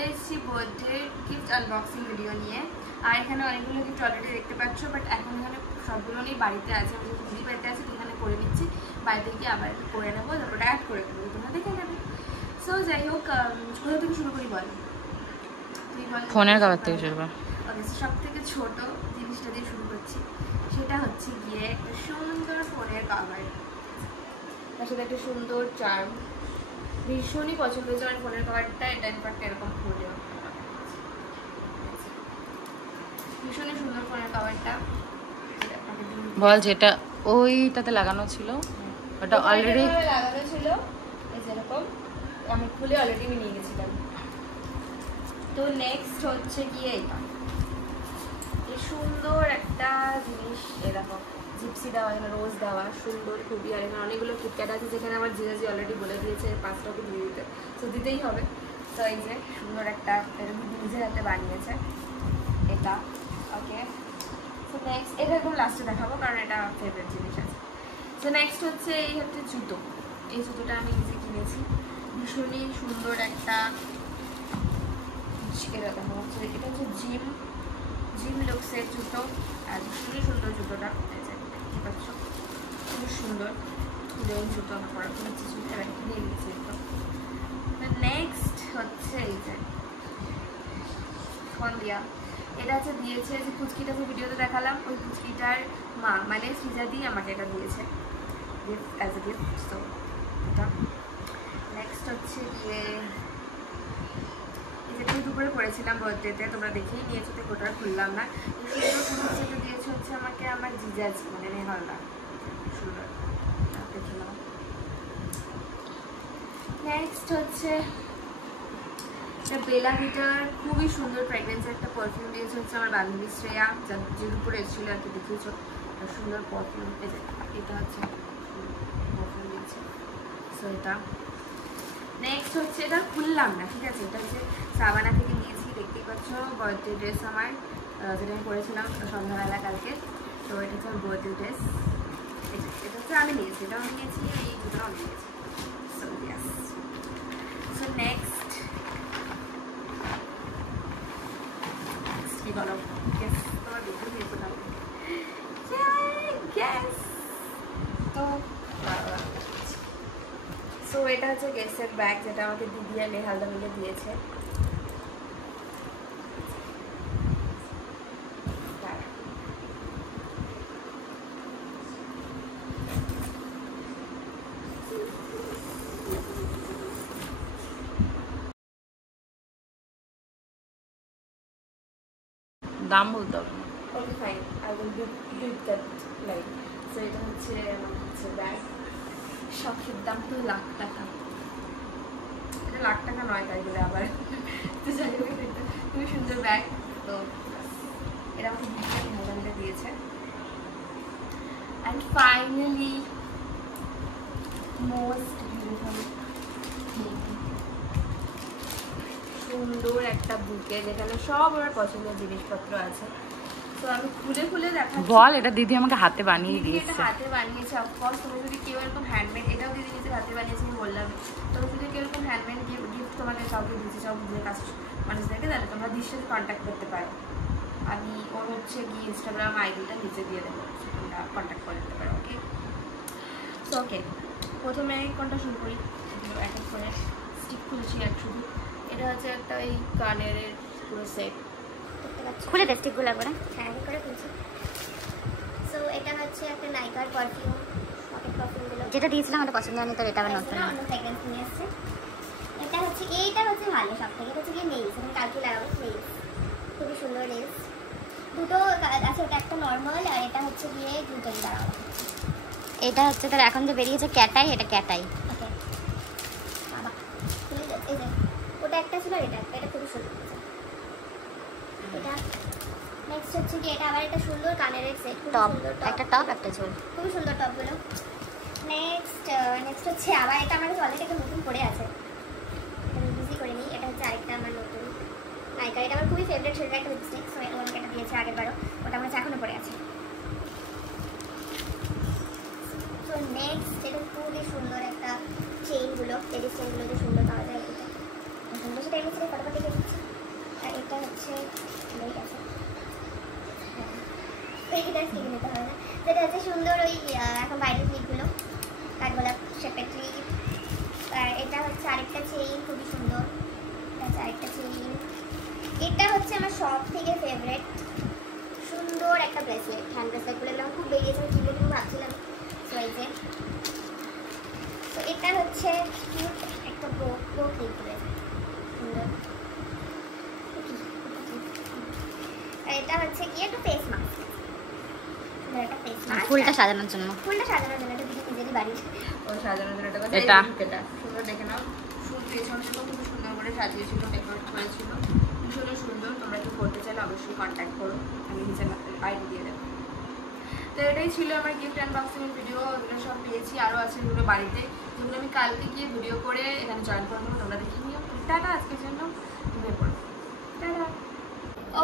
চলে এসেছি birthday gift unboxing video নিয়ে। আর এখানে অনেকগুলো গিফট অলরেডি দেখতে পাচ্ছ, বাট এখন এখানে সবগুলো নিয়ে বাড়িতে আছে। আমি যেহেতু দিদি বাড়িতে আছে এখানে করে নিচ্ছি, বাড়িতে গিয়ে আবার করে নেবো, তারপর অ্যাড করে দেবো, তোমরা দেখে নেবে। সো যাই হোক, কোথা থেকে শুরু করি বল? তুই বল। ফোনের কভার থেকে শুরু কর। ওকে, সব থেকে ছোট জিনিসটা দিয়ে শুরু করছি। সেটা হচ্ছে গিয়ে একটা সুন্দর ফোনের কভার, তার সাথে একটা সুন্দর চার্ম। ভীষণই পছন্দ হয়েছে আমার ফোনের কভারটা। এটা ইনফ্যাক্ট এরকম খুলেও ভীষণই সুন্দর ফোনের কভারটা। বল যেটা ওইটাতে লাগানো ছিল, ওটা অলরেডি লাগানো ছিল এই যেরকম, আমি খুলে অলরেডি আমি নিয়ে গেছিলাম। তো নেক্সট হচ্ছে গিয়ে এটা, এই সুন্দর একটা জিনিস, এরকম জিপসি দেওয়া, এখানে রোজ দেওয়া, সুন্দর খুবই। আর এখানে অনেকগুলো কিটক্যাট আছে, যেখানে আমার জিজাজি অলরেডি বলে দিয়েছে 5টাকে দিয়ে দিতে, তো দিতেই হবে। তো এই যে সুন্দর একটা, এটা নিজের হাতে বানিয়েছে এটা। ওকে, সো নেক্সট এটা একদম লাস্টে দেখাবো, কারণ এটা ফেভারিট জিনিস আছে। সো নেক্সট হচ্ছে এই হচ্ছে জুতো। এই জুতোটা আমি নিজে কিনেছি, ভীষণই সুন্দর একটা। এটা দেখা হচ্ছে, এটা হচ্ছে জিম লুকসের জুতো, আর ভীষণই সুন্দর জুতোটা। দেখতে পাচ্ছ খুব সুন্দর প্লেন জুতো, আমার পড়া কোনো কিছু নিয়ে নিচ্ছি একদম। নেক্সট হচ্ছে এই যে সন্ধ্যা, এটা হচ্ছে দিয়েছে যে কুচকিটা যে ভিডিওতে দেখালাম, ওই কুচকিটার মা মানে সৃজাদি আমাকে এটা দিয়েছে gift, as a gift. So এটা নেক্সট হচ্ছে গিয়ে যেটা আমি দুপুরে পড়েছিলাম বার্থডেতে, তোমরা দেখেই নিয়েছো, তো ওটা খুললাম না। এই সুন্দর যেটা দিয়েছে হচ্ছে আমাকে আমার জিজাজি মানে নেহালদা, সুন্দর দেখে নাও। নেক্সট হচ্ছে বেলা ভিটার, খুবই সুন্দর ফ্র্যাগরেন্স একটা পারফিউম দিয়েছে হচ্ছে আমার বান্ধবী শ্রেয়া, যে দুপুরে এসেছিল আর কি, দেখিয়েছো সুন্দর পারফিউম। এটা হচ্ছে পারফিউম দিয়েছে। সো এটা নেক্সট হচ্ছে, এটা খুললাম না, ঠিক আছে। এটা হচ্ছে সাবানা থেকে নিয়েছি, দেখতেই পাচ্ছ বার্থডে ড্রেস আমার, যেটা আমি পরেছিলাম সন্ধ্যাবেলা কালকে। তো এটা হচ্ছে আমার বার্থডে ড্রেস, এটা হচ্ছে আমি নিয়েছি, এটাও আমি নিয়েছি, এই দুটোও আমি নিয়েছি। So yes. সো নেক্সট কি বলো? গ্যাস তোমার দেখে নিয়েছো না? গ্যাস। তো সো এটা হচ্ছে গ্যাসের ব্যাগ, যেটা আমাকে দিদি আর নেহালদা মিলে দিয়েছে। দাম বলতে হবে না। Okay fine, I will do that like. So এটা হচ্ছে আমার হচ্ছে ব্যাগ, শখের দাম তো লাখ টাকা। এটা লাখ টাকা নয় তাই বলে আবার, তো যাই হোক এটা খুবই সুন্দর ব্যাগ। তো এটা আমাকে নেহালদা দিয়েছে। অ্যান্ড ফাইনালি মোস্ট বিউটিফুল সুন্দর একটা বুকে, যেখানে সব আমার পছন্দের জিনিসপত্র আছে। তো আমি খুলে খুলে দেখাচ্ছি। বল, এটা দিদি আমাকে হাতে বানিয়ে দিয়েছে। এটা হাতে বানিয়েছে, অফকোর্স। তুমি যদি কেউ এরকম হ্যান্ডমেড, এটাও দিদি নিজের হাতে বানিয়েছে, আমি বললাম। তুমি যদি কেউ এরকম হ্যান্ডমেড গিফট তোমাকে কাউকে দিতে চাও, নিজের কাছে মানুষদেরকে, তাহলে তোমরা দিদির সাথে কন্ট্যাক্ট করতে পারো। আমি ওর হচ্ছে গিয়ে ইনস্টাগ্রাম আইডিটা নিচে দিয়ে দেবো, তোমরা কন্ট্যাক্ট করে দিতে পারো। ওকে, সো ওকে, প্রথমে কোনটা শুরু করি? এক এক করে স্টিক খুলছি এক শুধু। এটা হচ্ছে একটা এই কানের পুরো সেট, খুলে দে স্টিকগুলো একবার। হ্যাঁ, আমি করে খুলছি। সো এটা হচ্ছে একটা নাইকার পারফিউম, পকেট পারফিউমগুলো যেটা দিয়েছিলাম আমার পছন্দ হয়নি, তো এটা আবার নতুন অন্য ফ্র্যাগরেন্স নিয়ে এসেছে। এটা হচ্ছে ভালো সব থেকে। এটা হচ্ছে কি নেইলস, আমি কালকে লাগাবো নেইলস, খুবই সুন্দর নেইলস। দুটো আছে, ওটা একটা নর্মাল, আর এটা হচ্ছে গিয়ে দুটো দাঁড়াবো। এটা হচ্ছে তার এখন যে বেরিয়েছে ক্যাটাই, এটা ক্যাটাই। ওকে বাবা, এই যে ওটা একটা ছিল, আর এটা খুবই সুন্দর। এটা নেক্সট হচ্ছে কি, এটা আবার একটা সুন্দর কানের সেট, টপ, একটা টপ একটা ঝোল, খুবই সুন্দর টপগুলো। নেক্সট হচ্ছে আবার এটা আমার অলরেডি একটা নতুন পরে আছে, এটা ইউজই করে নিই। এটা হচ্ছে আরেকটা আমার নতুন নাইকা, এটা আমার খুবই ফেভারিট ছিল একটা লিপস্টিক। সো এটা আমাকে এটা দিয়েছে আগেরবারও, ওটা আমার এখনো পরে আছে। সো নেক্সট এটা খুবই সুন্দর একটা চেইনগুলো, লেডিস চেইনগুলো যে সুন্দর পাওয়া যায়, এটা সুন্দর, সেটা এমনি ফটোটা দেখে দিচ্ছি। জাস্ট কিনে নিতে হবে না। সেটা হচ্ছে সুন্দর ওই এখন বাইরের ক্লিপগুলো কাঠগোলাপ শেপের ক্লিপ। আর এটা হচ্ছে আরেকটা চেইন, খুবই সুন্দর। এটা হচ্ছে আরেকটা চেইন। এটা হচ্ছে আমার সব থেকে ফেভারিট সুন্দর একটা ব্রেসলেট, হ্যান্ড ব্রেসলেটগুলো এলাম খুব বেরিয়েছে, আমি কিনবো কিনবো ভাবছিলাম। তো এই যে, তো এটা হচ্ছে কিউট একটা বো ক্লিপ সুন্দর। আর এটা হচ্ছে কি একটা ফেস মাস্ক, একটা ফেস মাস্ক ফুলটা সাজানোর জন্য। ফুলটা সাজানোর জন্য, এটা দিদি নিজেরই বাড়ির। ও সাজানোর জন্য এটা এটা সুন্দর দেখে নাও। ফুল পেছনটাও খুব সুন্দর করে সাজিয়েছিল, ডেকোরেট করেছিল, ভীষণ সুন্দর। তোমরা একটু করতে চাইলে অবশ্যই কন্ট্যাক্ট করো, আমি নিচে আইডি দিয়ে দেবো। তো এটাই ছিল আমার গিফট আনবক্সিং ভিডিও। এগুলো সব পেয়েছি, আরও আছে এগুলো বাড়িতে, যেগুলো আমি কালকে গিয়ে ভিডিও করে এখানে জয়েন করবো। তোমরা দেখে নিও। টাটা, আজকের জন্য ঘুমিয়ে পড়ো। টাটা।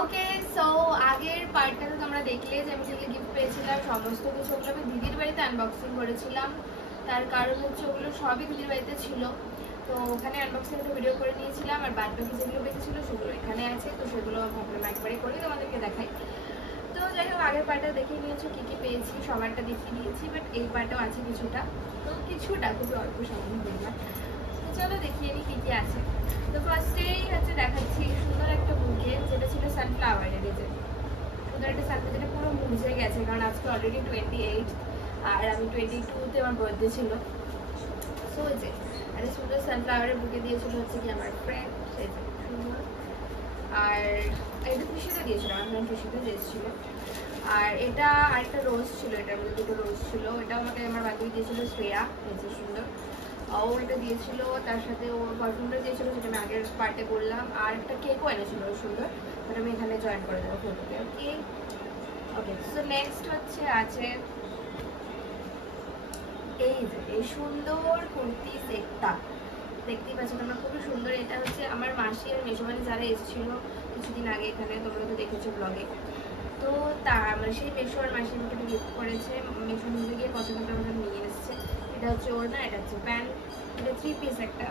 ওকে, সো আগের পার্টটাতে তোমরা দেখলে যে আমি যেগুলো গিফট পেয়েছিলাম সমস্ত কিছু ওগুলো আমি দিদির বাড়িতে আনবক্সিং করেছিলাম। তার কারণ হচ্ছে ওগুলো সবই দিদির বাড়িতে ছিল, তো ওখানে আনবক্সিং একটা ভিডিও করে নিয়েছিলাম। আর বাদ বাকি যেগুলো বেঁচেছিল সেগুলো এখানে আছে, তো সেগুলো ভাবলাম একবারে করে তোমাদেরকে দেখাই। তো যাই হোক, আগের পার্টটা দেখিয়ে নিয়েছো কী কী পেয়েছি, সবারটা দেখিয়ে দিয়েছি, বাট এই পার্টটাও আছে কিছুটা, তো কিছুটা খুবই অল্প সামান্য পরিমাণ। তো চলো দেখিয়ে নিই কী কী আছে। তো ফার্স্টেই হচ্ছে দেখাচ্ছি সুন্দর একটা বুকে, যেটা ছিল সানফ্লাওয়ারের। এই যে সুন্দর একটা সানফ্লাওয়ার, যেটা পুরো মুছে গেছে, কারণ আজকে অলরেডি 28 আর আমি 22-তে আমার বার্থডে ছিল। সো ওই যে একটা সুন্দর সানফ্লাওয়ারের বুকে দিয়েছিল হচ্ছে কি আমার ফ্রেন্ড, সেই যে সুন্দর। আর এটা খুশিতে দিয়েছিল, আমার ফ্রেন্ড খুশিতে দিয়েছিল। আর এটা আরেকটা রোজ ছিল, এটার মধ্যে দুটো রোজ ছিল। এটাও আমাকে আমার বান্ধবী দিয়েছিল শ্রেয়া, হয়েছে সুন্দর। ও এটা দিয়েছিল, তার সাথে ও পারফিউমটা দিয়েছিল, যেটা আমি আগের পার্টে বললাম। আর একটা কেকও এনেছিল সুন্দর, ওটা আমি এখানে জয়েন করে দেবো ফটোতে। ওকে ওকে, সো নেক্সট হচ্ছে আছে এই যে এই সুন্দর কুর্তি সেটটা, দেখতেই পাচ্ছেন তোমরা, খুবই সুন্দর। এটা হচ্ছে আমার মাসি আর মেসোবাড়ি যারা এসেছিল কিছুদিন আগে এখানে, তোমরা তো দেখেছো ব্লগে। তো তা মানে সেই মেসো আর মাসি আমাকে গিফট করেছে, মেসো নিজে গিয়ে পছন্দ করে আমাকে নিয়ে এসেছে। এটা হচ্ছে ওর না, এটা হচ্ছে প্যান্ট, এটা 3 পিস একটা,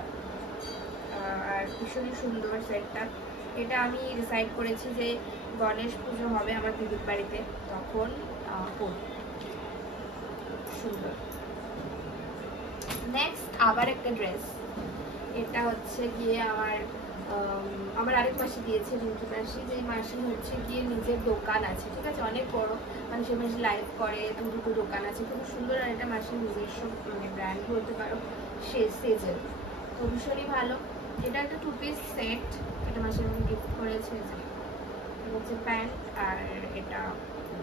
আর ভীষণই সুন্দর সেটটা। এটা আমি ডিসাইড করেছি যে গণেশ পুজো হবে আমার দিদির বাড়িতে, তখন পরব। সুন্দর। নেক্সট আবার একটা ড্রেস, এটা হচ্ছে গিয়ে আমার আরেক মাসি দিয়েছে, রিঙ্কি মাসি। যে মাসি হচ্ছে গিয়ে নিজের দোকান আছে, ঠিক আছে, অনেক বড়, মানে সে মাসি লাইভ করে, দুটো দোকান আছে, খুব সুন্দর। আর এটা মাসির নিজস্ব মানে ব্র্যান্ড বলতে পারো, সেজেল, তো ভীষণই ভালো। এটা একটা 2 পিস সেট, এটা মাসি আমাকে গিফট করেছে। এটা হচ্ছে প্যান্ট, আর এটা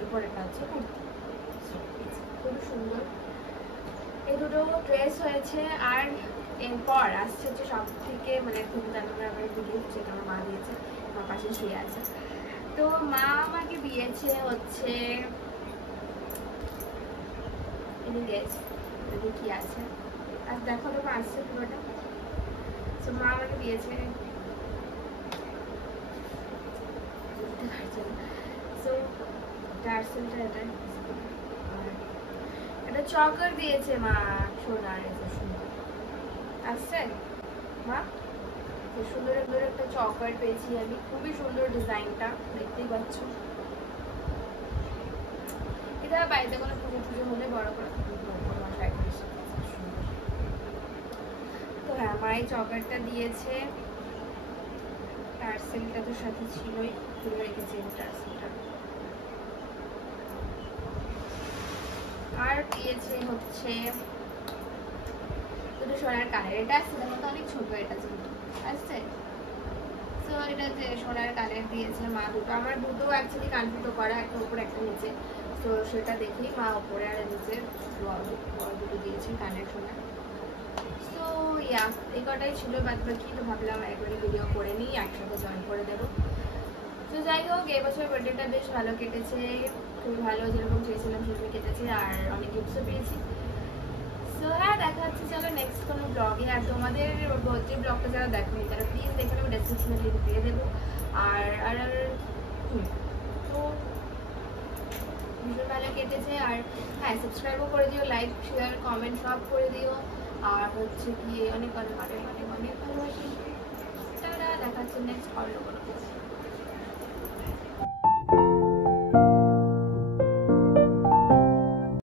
উপরেটা হচ্ছে কুর্তি, খুব সুন্দর। এই দুটো ড্রেস হয়েছে। আর এরপর আসছে হচ্ছে সব থেকে মানে খুব দামি আমার গিফট, যেটা আমার মা দিয়েছে, আমার পাশে শুয়ে আছে। তো মা আমাকে দিয়েছে হচ্ছে কি আছে, আর দেখো তো আসছে পুরোটা। তো মা আমাকে দিয়েছে, এটা চকার দিয়েছে মা, সোনার। সুন্দর আসছে মা, সুন্দর সুন্দর একটা চকার পেয়েছি আমি, খুবই সুন্দর ডিজাইনটা, দেখতেই পাচ্ছ। এটা বাড়িতে কোনো পুজো টুজো হলে বড় করে তো হ্যাঁ, মা এই চকারটা দিয়েছে। টার্সেলটা তো সাথে ছিলই, খুলে রেখেছি টার্সেলটা। আর দিয়েছে হচ্ছে দুটো সোনার কানের, এটা আসছে দেখো তো অনেক ছোট, এটা কিন্তু আসছে। তো এটা যে সোনার কানের দিয়েছে মা দুটো, আমার দুটো অ্যাকচুয়ালি কানফুটো করা, একটা উপরে একটা নিচে, তো সেটা দেখেই মা উপরে আর নিচে দুটো দিয়েছে কানের সোনার। তো ইয়া এই কটাই ছিল, বাদ বাকি তো ভাবলাম একবারে ভিডিও করে নিই, একসাথে জয়েন করে দেবো। তো যাই হোক, এবছর বার্থডেটা বেশ ভালো কেটেছে, খুবই ভালো, যেরকম চেয়েছিলাম সেরকম কেটেছে, আর অনেক গিফটসও পেয়েছি। সো হ্যাঁ, দেখা হচ্ছে চলো নেক্সট কোনো ব্লগে। আর তোমাদের বার্থডে ব্লগটা যারা দেখোনি তারা প্লিজ দেখে নেবো, ডেসক্রিপশনে লিঙ্ক দিয়ে দেবো। আর আর তো ভীষণ ভালো কেটেছে। আর হ্যাঁ, সাবস্ক্রাইবও করে দিও, লাইক শেয়ার কমেন্ট সব করে দিও। আর হচ্ছে কি অনেক অনেক অনেক অনেক অনেক ভালোবাসি। তারা দেখা হচ্ছে নেক্সট অন্য কোনো